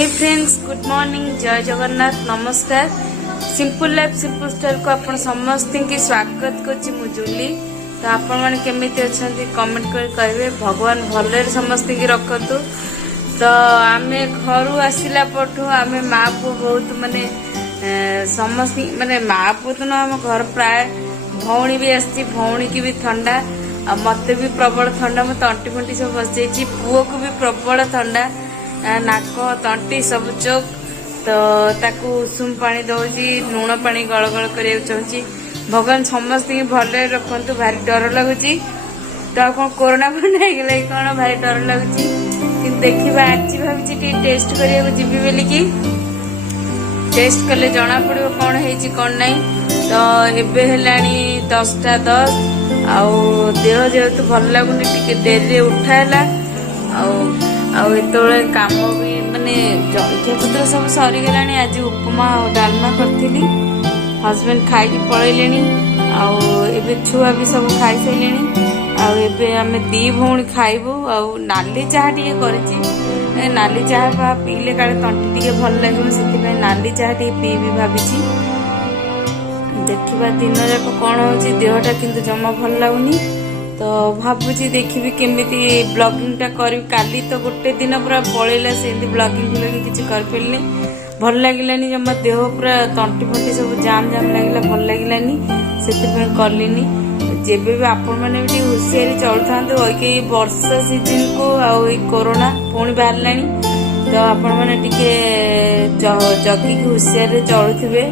हे friends, good morning, जय जगन्नाथ, नमस्कार। Simple life simple style को आपण समस्त की स्वागत करछि मु जूली। तो आपण माने केमिति अछंती कमेंट कर कहबे। भगवान भलरे समस्त की रखतु। तो आमे घरु आसिला पठु आमे माँ पु बहुत माने समस्त माने माँ पु तो ना हम घर प्राय भौणी भी आसी, भौणी की भी ठंडा, मत भी प्रबल ठंडा, मत तंटी फंटी सब बस जाइए। पुओ को भी प्रबल ठंडा, नाक तंटी सब चोक। तो ताकू उषुम पानी दौची, लुण पानी गल गल कर चाहूँगी। भगवान समस्त भले रखु। भारी डर लगुच तो कौन कोरोना फरोना कौन भारी डर लगुच कि देखा। आज भावी टेस्ट करने जी बोलिकी टेस्ट कले जना पड़ो कौन है कौन ना। तो एबे हेलानी 10:10 आउ देह जेहेतु भल लगुनि टिके डेरी उठाला आते काम भी माने जलखिया पत्र सब सरीगला। आज उपमा और डालमा करी। हजबैंड खाई पलैले आबे छुआ भी सब खाई सारे। आम दी भौणी खाइबू। नाली चाह टे कर नाली चाह पीले काले तंटी टे भल लगे से नाली चाह टे पीबी भाभी। देखा दिन जाक कौन हो देहटा किंतु जमा भल लगुनि। तो भावुची देखी केमिति ब्लॉगिंग टा करी। काली तो गोटे दिन पूरा पलैला से ब्लॉगिंग फ्लॉगिंग किसी कर पारे भल लगिलानी। जमा देह पूरा तंटी फंटी सब जाम जाम लगे भल लगिलानी से कलिनी। जेबे भी आपण मैंने भी हुशियारी चलु था कि वर्षा सीजन को कोरोना पुणी बाहर। तो आपण मैंने जगिकी हुशियारी चलुवे।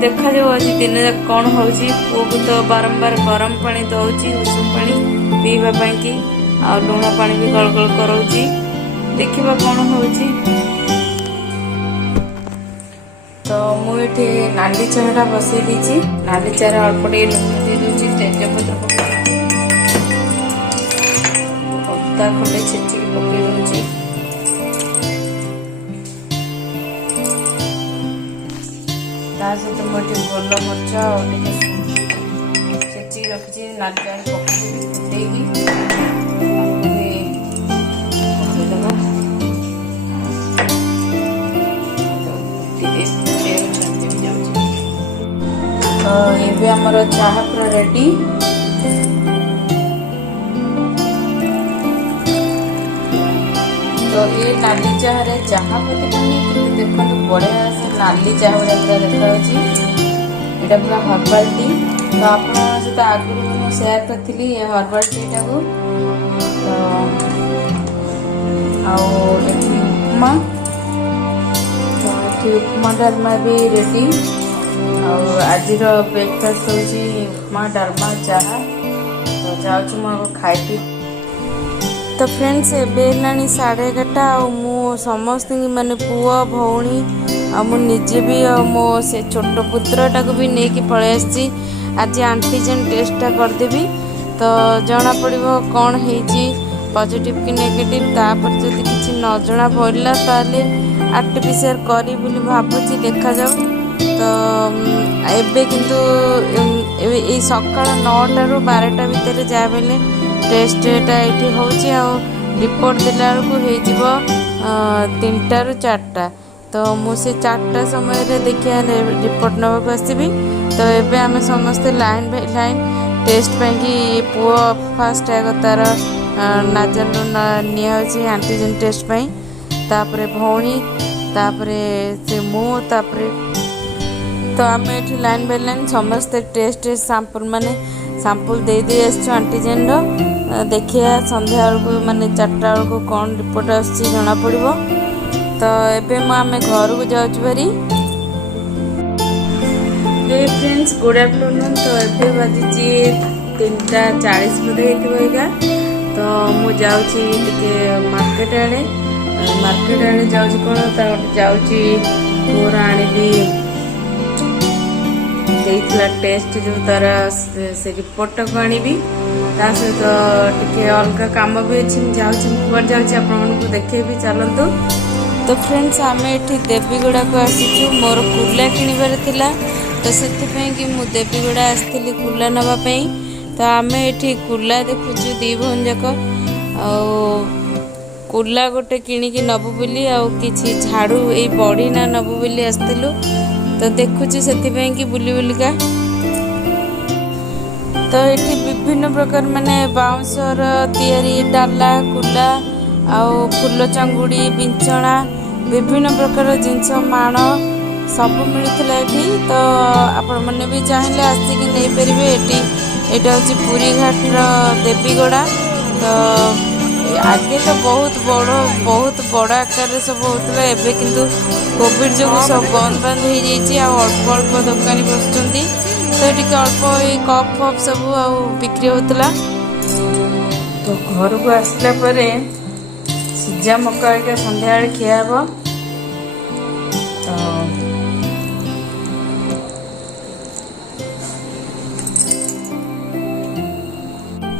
देखा जाऊ आज दिन जाक कौन हो। पुओ को तो बारंबार गरम पानी दौची, उषुम पानी पीवा कि लुण पानी भी गल गल कराऊँ। देखा कौन हो। तो मुझे नाली चाहटा बसई दी। नाली चाह अल्प टे लुण दे दूसरी, तेजपत्र पकड़ अदा खंडे छेचिक पकई दूसरी। सहित मुझे गोलमरीच और छेचिक रखी नाली आनी पकड़ेगी तो ये आमर चाह पूरा रेडी। तो ये नाली चाह रे चाह पत्ती देखो बढ़िया से नाली चाह पूरा देखा। यहाँ पूरा हर्बाल टी। तो आप सहित आगुरी मुझे सेयार करी ये हर्बाल टी टाक। उपमा तो उपमा डालमा भी रेडी। आज ब्रेकफास्ट हूँ उपमा डालमा चाह। तो जाऊँ मुझे खाई। तो फ्रेंड्स एबे 11:30 मु समस्त माने पुआ भौणी निजे भी मो से छोट पुत्रटा को भी नहीं कि पलि आसी। आज एंटीजन टेस्टा करदेवी। तो जना पड़ो कौन है पॉजिटिव कि नेगेटिव। तापर जदि किसी न जना पड़ा ताले आरटीपीसीआर करी बोली भाबुची देखा जाऊ। तो एबे किंतु ए सकाळ 9टा ରୁ 12टा भितर जा बेले टेस्टा ये हो रिपोर्ट देला को 3टा ରୁ 4टा। तो मुझे 4टा समय देखिए रिपोर्ट नवाक आसबि। तो एबे आमे समस्त लाइन बाय लाइन टेस्ट पाई पुओ फास्ट आग तार नाजल निया एंटीजन टेस्ट पाई। तापरे भौणी तापरे से मु तापरे। तो आम ये लाइन बाय लाइन समस्त टेस्ट सैंपल माने सैंपल दे दे एंटीजन देखिए संध्या बेलू माने 4टा बेलू कौन रिपोर्ट आसी जना पड़ो। तो एबे आम घर को जाऊँ भारी। Friends good afternoon. तो एबे बाजी 3:40 बोधे होगा। तो मुझे जाऊँ मार्केट आड़े जाऊँ कौन जाऊँ पूरा आनी टेस्ट जो तार से रिपोर्ट को आनी सहित टे अलग कम भी अच्छी जाऊँ जाऊँ देखे भी चलतु। तो फ्रेंड्स आम ये देवीगुड़ा को आसीचु। मोर कुला किणवार थिला। तो से कि देवीगुड़ा आसती कुला नापी। तो आम ये कुला देखुचु दी भौन जाक कुला गोटे किणिकी नबु बोली आउ किछि झाड़ू ए बड़ी ना नबु बोली आस्तिलु तो देखुची सेथिपई कि बुली बुलिका तो ये विभिन्न प्रकार माने बाउंसर तैयारी डाला कुला आउ फूल चंगुड़ी बिंचणा विभिन्न प्रकार जिनस माण सब मिलता ये तो आपण मैंने भी चाहिए आसिक नहीं पारे ये हूँ पुरी घाटर देवीगड़ा तो आगे तो बहुत बड़ आकार सब होता है किंतु कोविड जो सब बंद बंद हो जाइए अल्प अल्प दुकानी बसुँच तो ये अल्प कप फप सब बिक्री होता तो घर को आसला सिजा मका एक संध्या खिया हे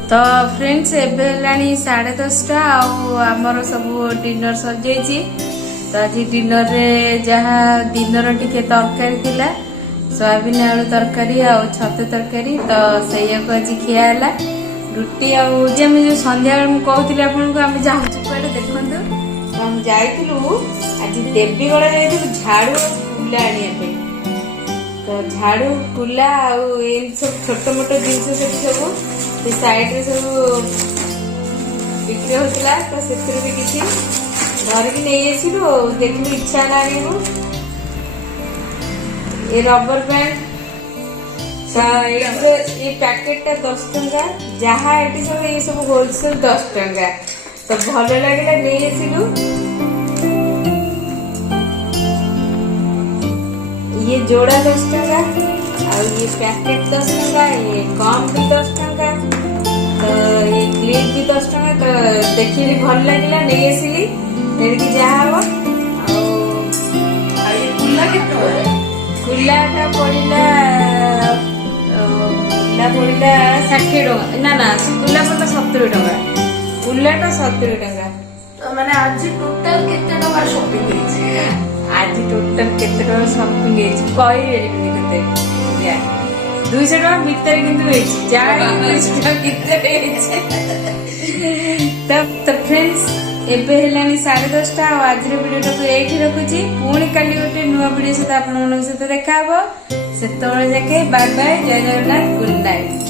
तो फ्रेंड्स एबे लानी 10:30 आमर सब डिनर सर जाइए तो आज डिनर रे जहाँ दिनर टिके तरकारी थिला सोयाबीन आलू तरकारी आ छतु तरकारी तो सैया को आज खिया है रुटी आम जो संध्या कहती आपको आम जाऊँ कड़े देखु हम जाइलु आज देवीगड़ा जाइलु झाड़ू कुला आने तो झाड़ू कुला सब छोट मोट जिन सब साइड रे सब बिक्री होता तो से भी किसी घर की नहीं आसिलु देखिलु इच्छा आने ये रबर बैंड ये पैकेट टा 10 टंका जहाँ ये सब ये सब होलसेल 10 टंका तो भल लगे नहीं आसिलु ये जोड़ा 10 टंका और ये पैकेट 10 टंका ये कम भी 10 टंका तो ये क्लिप भी 10 टंका तो देखिए भल लगे नहीं आसिली तेणिकी जहाँ कुलाटा पड़ा 60 टंका ना कुला पड़ा 70 टंका कुलाटा 70 टंका तो मैंने आज टोटल केते टंका शॉपिंग आज टोटल केते टंका शॉपिंग कही 200 टका भितर तो फ्रेंड्स एबे हेलानी 10:30 आज वीडियो को एठी रखुची पुणी काली गोटे नुआ वीडियो सहित आपण मन सहित देखा हबो सेतोळे जाके बाय बाय जय जगन्नाथ गुड नाइट।